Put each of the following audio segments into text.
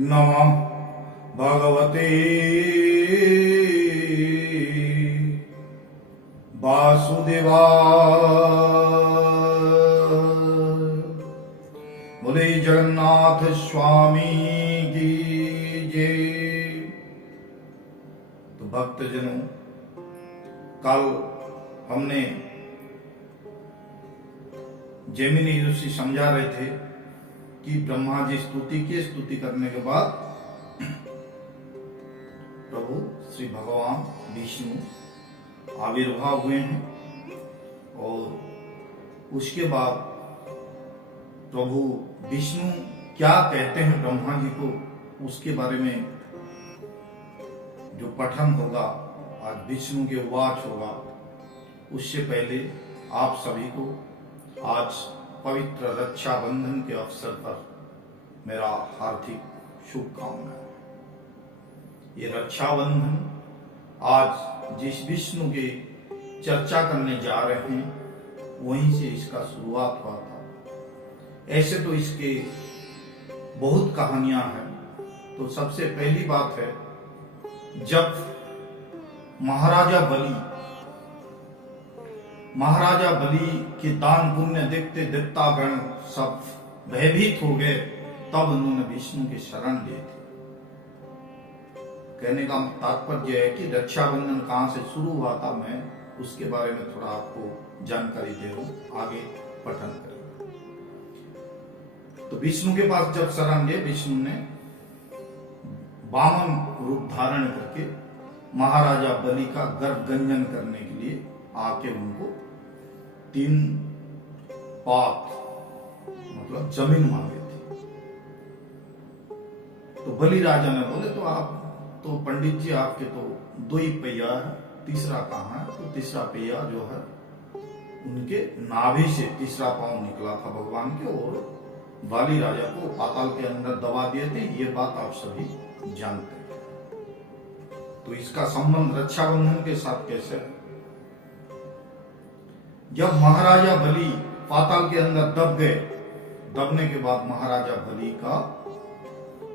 नमः भगवते वासुदेवाय। बोले जगन्नाथ स्वामी की जय। तो भक्तजनों, कल हमने जैमिनी ऋषि समझा रहे थे कि ब्रह्मा जी स्तुति करने के बाद प्रभु श्री भगवान विष्णु आविर्भाव हुए हैं और उसके बाद प्रभु विष्णु क्या कहते हैं ब्रह्मा जी को, उसके बारे में जो पठन होगा आज विष्णु के वाच होगा। उससे पहले आप सभी को आज पवित्र रक्षाबंधन के अवसर पर मेरा हार्दिक शुभकामनाएं। ये रक्षाबंधन आज जिस विष्णु की चर्चा करने जा रहे हैं वहीं से इसका शुरुआत हुआ था। ऐसे तो इसके बहुत कहानियां हैं। तो सबसे पहली बात है, जब महाराजा बलि के दान पुण्य देखते देवतागण सब भयभीत हो गए, तब उन्होंने विष्णु की शरण ली थी। कहने का तात्पर्य है कि रक्षाबंधन कहां से शुरू हुआ था, मैं उसके बारे में थोड़ा आपको जानकारी दे रहा हूं। आगे पठन करें। तो विष्णु के पास जब शरण लिए, विष्णु ने वामन रूप धारण करके महाराजा बलि का गर्भगंजन करने के लिए आके उनको 3 पात मतलब जमीन मांगे थे। तो बलि राजा ने बोले, तो पंडित जी आपके तो 2 ही पहिया है, तीसरा कहाँ है? तो तीसरा पहिया जो है उनके नाभि से तीसरा पांव निकला था भगवान के, और बलि राजा को पाताल के अंदर दबा दिए थे। ये बात आप सभी जानते हैं। तो इसका संबंध रक्षाबंधन के साथ कैसे है? जब महाराजा बलि पाताल के अंदर दब गए, दबने के बाद महाराजा बलि का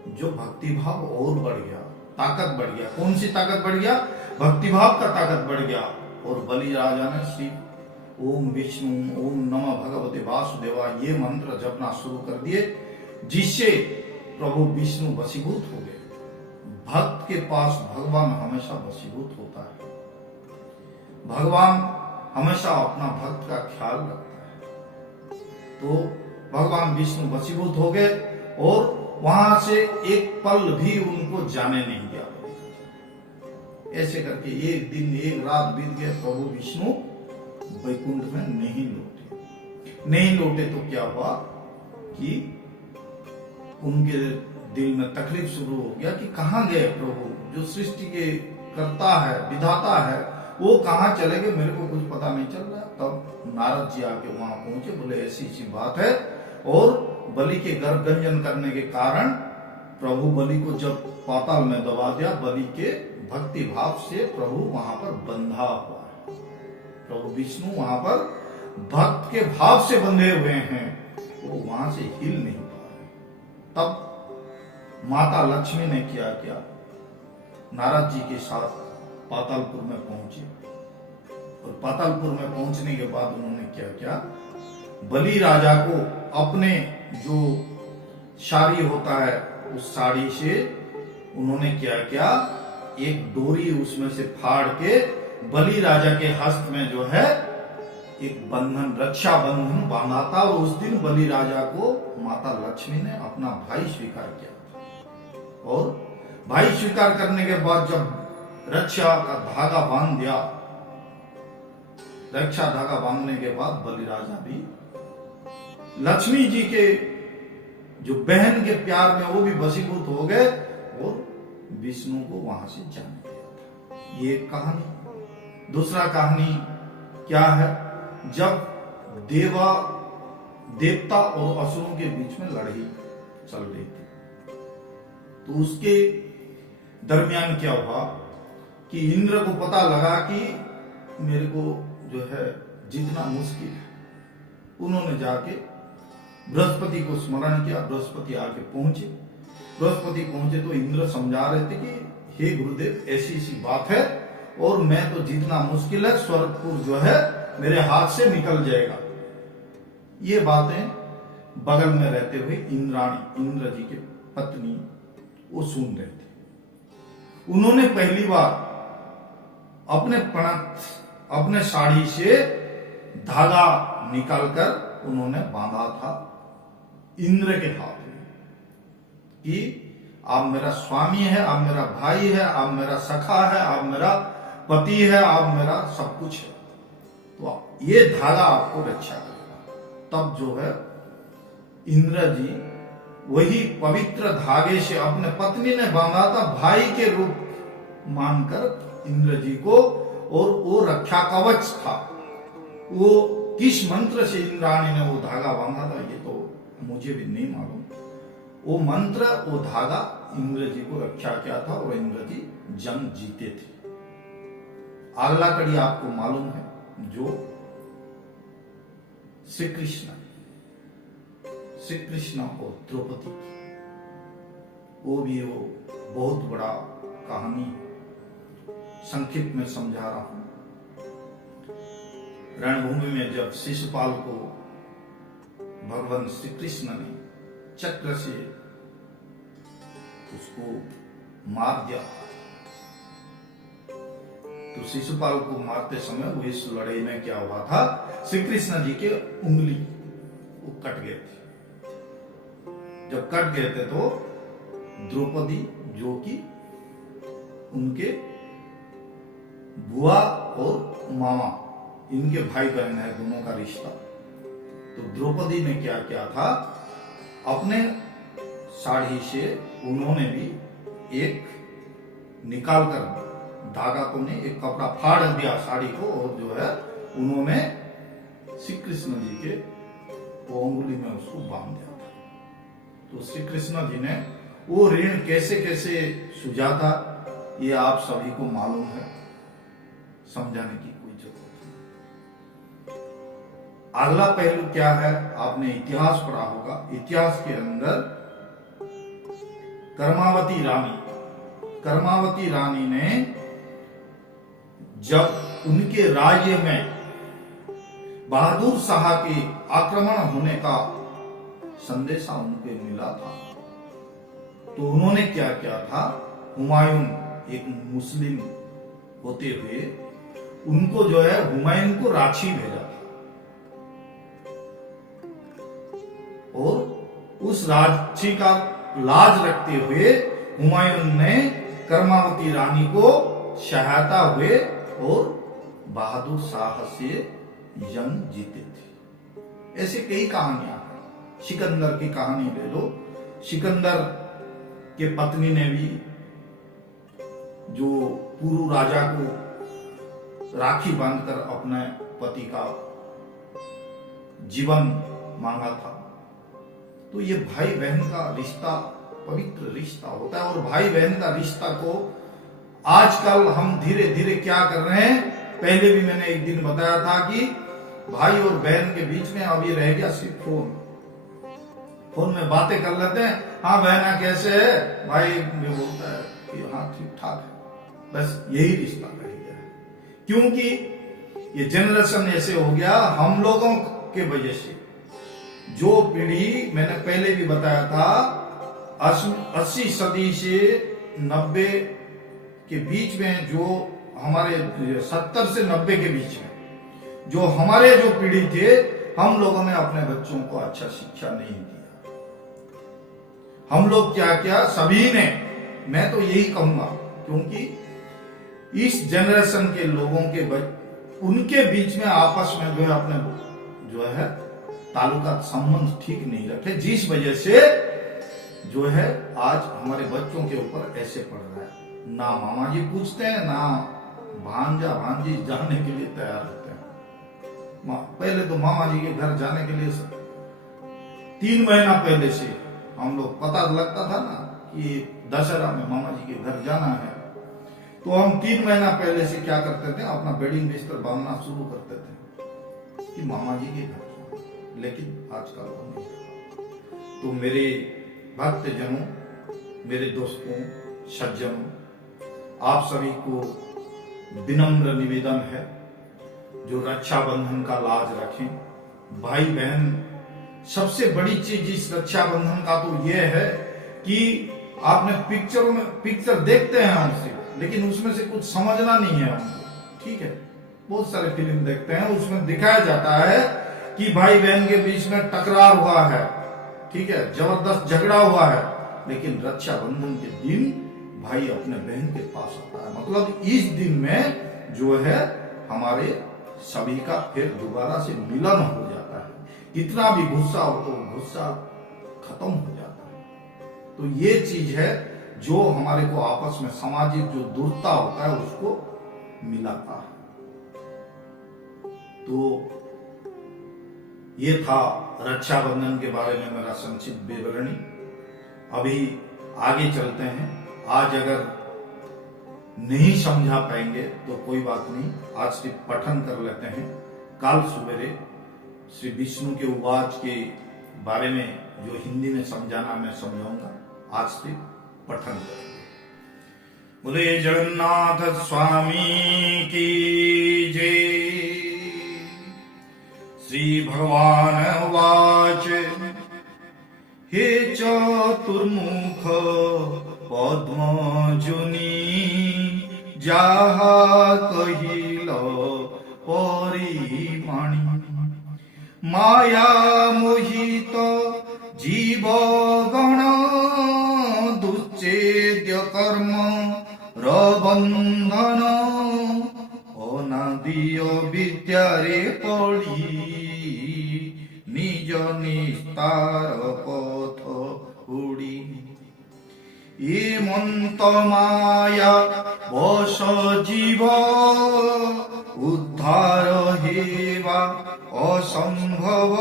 जो भक्तिभाव और बढ़ गया, ताकत बढ़ गया। कौन सी ताकत बढ़ गया? भक्तिभाव का ताकत बढ़ गया। और बलि राजा ने श्री ओम विष्णु ओम नमः भगवते वासुदेवाय ये मंत्र जपना शुरू कर दिए, जिससे प्रभु विष्णु वशीभूत हो गए। भक्त के पास भगवान हमेशा वशीभूत होता है। भगवान हमेशा अपना भक्त का ख्याल रखता है। तो भगवान विष्णु वशीभूत हो गए और वहां से एक पल भी उनको जाने नहीं दिया। ऐसे करके एक दिन एक रात बीत गए, प्रभु विष्णु वैकुंठ में नहीं लौटे। तो क्या हुआ कि उनके दिल में तकलीफ शुरू हो गया कि कहाँ गए प्रभु, जो सृष्टि के कर्ता है, विधाता है, वो कहाँ चले गए, मेरे को कुछ पता नहीं चल रहा। तब नारद जी आके वहां पहुंचे, बोले ऐसी बात है। और बलि के गर्भगंजन करने के कारण प्रभु बलि को जब पाताल में दबा दिया, बलि के भक्ति भाव से प्रभु वहां पर बंधा हुआ है। प्रभु विष्णु वहां पर भक्त के भाव से बंधे हुए हैं, वो वहां से हिल नहीं पा रहे। तब माता लक्ष्मी ने क्या नारद जी के साथ पातालपुर में पहुंचे। और पातालपुर में पहुंचने के बाद उन्होंने क्या बलि राजा को अपने जो साड़ी होता है उस साड़ी से उन्होंने क्या एक डोरी उसमें से फाड़ के बलि राजा के हस्त में जो है एक बंधन, रक्षा बंधन बांधा था और उस दिन बलि राजा को माता लक्ष्मी ने अपना भाई स्वीकार किया था। और भाई स्वीकार करने के बाद जब रक्षा का धागा बांध दिया, रक्षा धागा बांधने के बाद बलि राजा भी लक्ष्मी जी के जो बहन के प्यार में वो भी वशीभूत हो गए और विष्णु को वहां से जान लिया। ये कहानी। दूसरा कहानी क्या है, जब देवता और असुरों के बीच में लड़ाई चल रही थी, तो उसके दरमियान क्या हुआ कि इंद्र को पता लगा कि मेरे को जो है जीतना मुश्किल है। उन्होंने जाके बृहस्पति को स्मरण किया। बृहस्पति आके पहुंचे। बृहस्पति पहुंचे तो इंद्र समझा रहे थे कि हे गुरुदेव, ऐसी सी बात है और मैं तो जीतना मुश्किल है, स्वर्गपुर जो है मेरे हाथ से निकल जाएगा। ये बातें बगल में रहते हुए इंद्राणी, इंद्र जी की पत्नी, वो सुन रहे थे। उन्होंने पहली बार अपने साड़ी से धागा निकालकर उन्होंने बांधा था इंद्र के हाथ में कि आप मेरा स्वामी है, आप मेरा भाई है, आप मेरा सखा है, आप मेरा पति है, आप मेरा सब कुछ है, तो ये धागा आपको रक्षा करेगा। तब जो है इंद्र जी वही पवित्र धागे से अपने पत्नी ने बांधा था भाई के रूप मानकर इंद्र जी को, और वो रक्षा कवच था। वो किस मंत्र से इंद्राणी ने वो धागा बांधा था ये तो मुझे भी नहीं मालूम। वो मंत्र, वो धागा इंद्र जी को रक्षा किया था और इंद्र जी जंग जीते थे। अगला कड़ी आपको मालूम है, जो श्री कृष्ण और द्रौपदी, वो भी वो बहुत बड़ा कहानी संक्षिप्त में समझा रहा हूं। रणभूमि में जब शिशुपाल को भगवान श्री कृष्ण ने चक्र से उसको मार दिया, तो शिशुपाल को मारते समय वो इस लड़ाई में क्या हुआ था, श्री कृष्ण जी के उंगली वो कट गए थे। जब कट गए थे तो द्रौपदी, जो कि उनके बुआ और मामा, इनके भाई बहन है, दोनों का रिश्ता, तो द्रौपदी ने क्या किया था, अपने साड़ी से उन्होंने भी एक निकालकर, धागा को नहीं, एक कपड़ा फाड़ दिया साड़ी को, और जो है उन्होंने श्री कृष्ण जी के उंगली में उसको बांध दिया था। तो श्री कृष्ण जी ने वो ऋण कैसे कैसे सुझा था, ये आप सभी को मालूम है, समझाने की कोई जरूरत नहीं। अगला पहलू क्या है, आपने इतिहास पढ़ा होगा। इतिहास के अंदर कर्मावती रानी ने जब उनके राज्य में बहादुर शाह के आक्रमण होने का संदेशा उनको मिला था, तो उन्होंने क्या किया था, हुमायूं एक मुस्लिम होते हुए उनको जो है हुमायूं को रांची भेजा था, और उस रांची का लाज रखते हुए हुमायूं ने कर्मावती रानी को सहायता हुए और बहादुर शाह से जंग जीते थे। ऐसे कई कहानियां हैं। सिकंदर की कहानी ले लो। सिकंदर के पत्नी ने भी जो पुरु राजा को राखी बांधकर अपने पति का जीवन मांगा था। तो ये भाई बहन का रिश्ता पवित्र रिश्ता होता है, और भाई बहन का रिश्ता को आजकल हम धीरे धीरे क्या कर रहे हैं, पहले भी मैंने एक दिन बताया था कि भाई और बहन के बीच में अब ये रह गया सिर्फ फोन में बातें कर लेते हैं। हाँ बहना कैसे है, भाई भी बोलता है कि हाँ ठीक ठाक है, बस यही रिश्ता रह गया है। क्योंकि ये जनरेशन ऐसे हो गया हम लोगों के वजह से। जो पीढ़ी मैंने पहले भी बताया था 80 सदी से 90 के बीच में, जो हमारे 70 से 90 के बीच में जो हमारे जो पीढ़ी थे, हम लोगों ने अपने बच्चों को अच्छा शिक्षा नहीं दिया। हम लोग क्या क्या सभी ने, मैं तो यही कहूंगा, क्योंकि इस जनरेशन के लोगों के उनके बीच में आपस में जो है अपने जो है ताल्लुकात संबंध ठीक नहीं रखे, जिस वजह से जो है आज हमारे बच्चों के ऊपर ऐसे पड़ रहा है। ना मामा जी पूछते हैं, ना भांजा भांजी जाने के लिए तैयार होते हैं। पहले तो मामा जी के घर जाने के लिए 3 महीना पहले से हम लोग पता लगता था ना कि दशहरा में मामा जी के घर जाना है, तो हम 3 महीना पहले से क्या करते थे, अपना बेडिंग बिस्तर बांधना शुरू करते थे कि मामा जी के घर। लेकिन आजकल वो नहीं। तो मेरे भक्त जनों, मेरे दोस्तों, सज्जनों, आप सभी को विनम्र निवेदन है, जो रक्षाबंधन का लाज रखें। भाई बहन, सबसे बड़ी चीज इस रक्षाबंधन का तो यह है कि आपने पिक्चरों में पिक्चर देखते हैं हमसे, लेकिन उसमें से कुछ समझना नहीं है हमको, ठीक है। बहुत सारे फिल्म देखते हैं, उसमें दिखाया जाता है कि भाई बहन के बीच में टकरार हुआ है, ठीक है, जबरदस्त झगड़ा हुआ है, लेकिन रक्षाबंधन के दिन भाई अपने बहन के पास आता है। मतलब इस दिन में जो है हमारे सभी का फिर दोबारा से मिलन हो जाता है। इतना भी गुस्सा हो तो गुस्सा खत्म हो जाता है। तो ये चीज है जो हमारे को आपस में सामाजिक जो दूरता होता है उसको मिलाता है। तो ये था रक्षाबंधन के बारे में मेरा संक्षिप्त विवरणी। अभी आगे चलते हैं। आज अगर नहीं समझा पाएंगे तो कोई बात नहीं, आज सिर्फ पठन कर लेते हैं। कल सवेरे श्री विष्णु के उवाच के बारे में जो हिंदी में समझाना मैं समझाऊंगा, आज सिर्फ पठन करेंगे। बोले जगन्नाथ स्वामी की जय। श्री भगवान उवाच हे चतुर्मुख पद्मजुनी जाहा कहिल परिमाणी माया मोहित जीवगण दुच्चेद्य कर्म रबंधन अनादिय विद्यारे पड़ी निज निस्तार पथ उड़ी ए मंत माया बस जीव उद्धार हेवा असंभव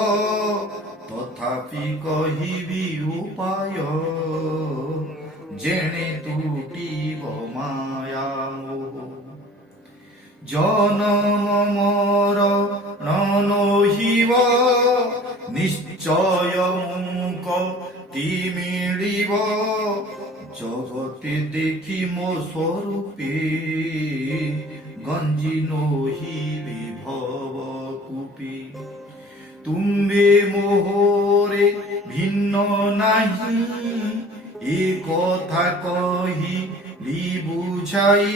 तथापि कहिबी उपाय जेणे तुटीब माया जनम मर नहिब निश्चय मुक्ति मिलिब जगते देखी मो स्वरूपे गंजी नहिबे भव कूपे तुम्बे मोहरे भिन्न नाही ए कथा कही बुझाई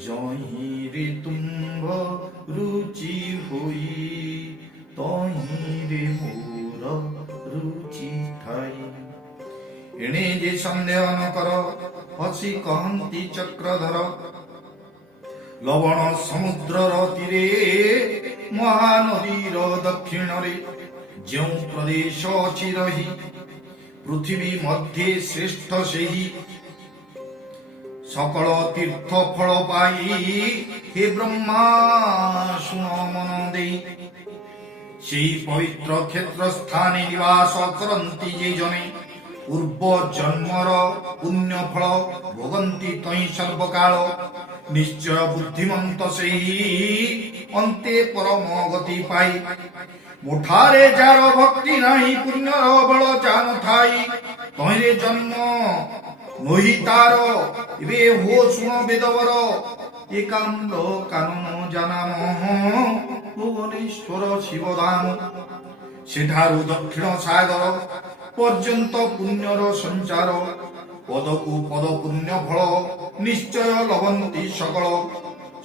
जही रे तुम्भ रुचि होई तही रे मोर रुचि ठाई एणे जे संदेह न कर हसी कहंती चक्रधर लवण समुद्रर तीरे महानदीर दक्षिण रे जो प्रदेश अछि रही पृथ्वी मध्य श्रेष्ठ सेही सकल तीर्थ फल पाई हे ब्रह्मा सुन मन दे पवित्र क्षेत्र स्थाने निवास करती जे जने पूर्व जन्मर पुण्य फल भोगंती तई सर्वकाल निश्चय बुद्धिमंत से अंते परम गति पाई मुठारे जार भक्ति नहीं पुण्य बल जान थाई तहिरे जन्म नही तार इबे हो सुन वेदवर एकांत कानन जानाम भुवनेश्वर शिवधाम सेठारु दक्षिण सागर पर्यंत पुण्यर संचार पदकु पद पुण्य फल निश्चय लभंती सकल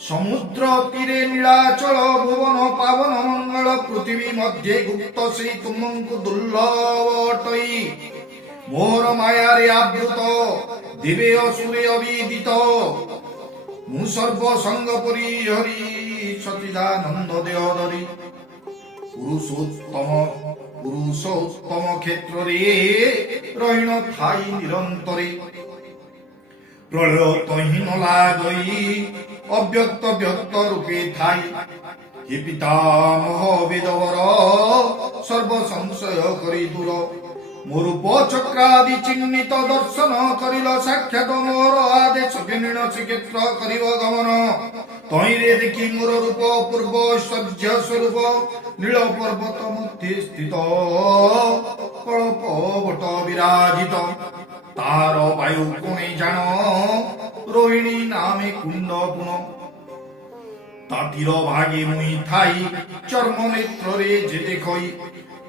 সমুদ্র তীরে নীলাচল ভুবন পাবন মঙ্গল পৃথিবী মধ্যে গুপ্ত সেই তুমঙ্কু দুর্লভটই মোর মায়ারে আবৃত দিবে অসুরে অবিদিত মু সর্বসঙ্গ পরিহরি সচিদানন্দ দেহ ধরি পুরুষোত্তম ক্ষেত্রে রহিণ থাই নিরন্তরে প্রলয় তহীন লাগই অব্যক্ত ব্যক্ত রূপে থাই হে পিতামহ বেদবর সর্ব সংশয় করি দূর মোরূপ চক্রাদি চিহ্নিত দর্শন করিল সাক্ষাৎ মোর আদেশ বিনীণ শ্রীক্ষেত্র করিব গমন তৈরে দেখি মোর রূপ পূর্ব সহ্য স্বরূপ নীল পর্বত মধ্যে স্থিত কল্প বট বিরাজিত তার বায়ু কোণে জান রোহিণী নামে কুণ্ড পুন তাতির ভাগে মুই থাই চর্ম নেত্রে যে দেখই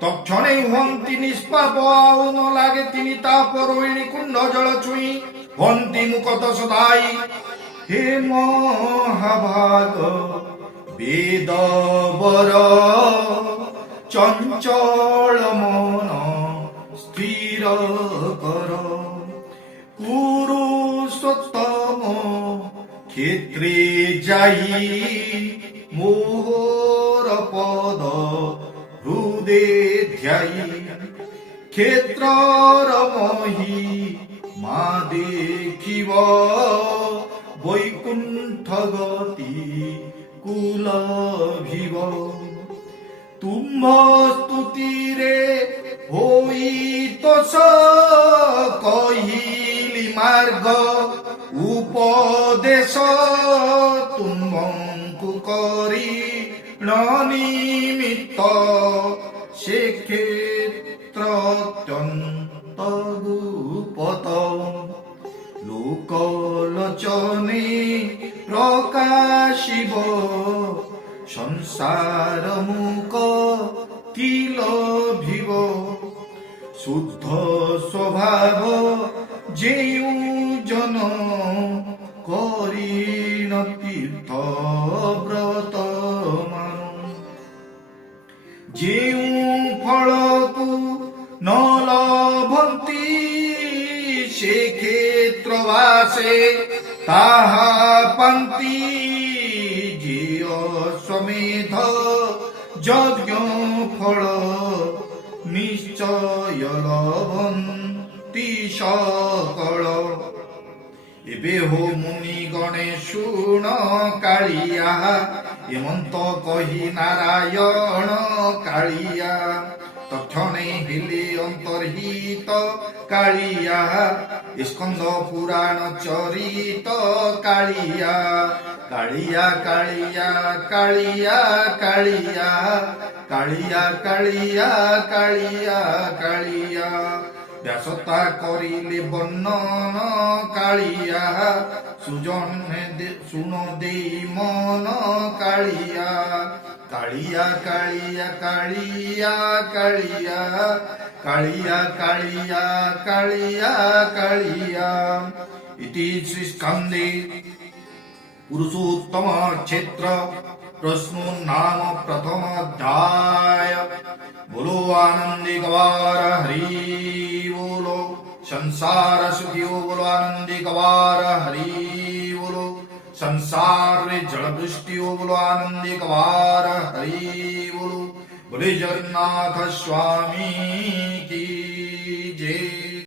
তক্ষণে হুয়ন্তি নিষ্পাপ আউ ন লাগে তিনি তাপ রোহিণী কুণ্ড জল ছুঁই হন্তি মুখত সদাই হে মহাভাগ বেদবর চঞ্চল মন স্থির কর পুরুষোত্তম ক্ষেত্রে যাই মোর পদ হৃদে ধ্যাই ক্ষেত্রর মহি মা দেখিব বৈকুণ্ঠ গতি কুল ভিব তুম্ভ স্তুতিরে হই তোষ কহিলি মার্গ উপদেশ তুম্ভঙ্কু করি নিমিত্ত সে ক্ষেত্র অত্যন্ত গুপত লোকলোচনে প্রকাশিব সংসার মুখ কি লভিব শুদ্ধ স্বভাব যেউ জন করিণ তীর্থ ব্রত মান যেউ ফলকু ন লভন্তি সে ক্ষেত্রবাসে তাহা পান্তি যে অশ্বমেধ যজ্ঞ ফল নিশ্চয় লভন্তি সকল এবে হো মুনি গণে শুণ কাଳିଆ এমন্ত কহি নারায়ণ কাଳିଆ তক্ষণে হেলে অন্তর্হিত কাଳିଆ স্কন্দ পুরাণ চরিত কাଳିଆ কাଳିଆ কাଳିଆ কাଳିଆ কাଳିଆ কাଳିଆ কাଳିଆ কাଳିଆ কাଳିଆ ব্যাসতা করিলে বর্ণন কাଳିଆ শুন দেই মন কাଳିଆ কাଳିଆ কাଳିଆ কাଳିଆ কাଳିଆ কাଳିଆ কাଳିଆ কাଳିଆ কাଳିଆ ইতি শ্রী স্কন্দে পুরুষোত্তম ক্ষেত্র প্রশ্ন নাম প্রথম অধ্যায় बोलो आनंदी गवार हरि बोलो संसार सुखी हो बोलो आनंदी गवार हरि बोलो संसार रे जल वृष्टि हो बोलो आनंदी गवार हरि बोलो बोले जगन्नाथ स्वामी की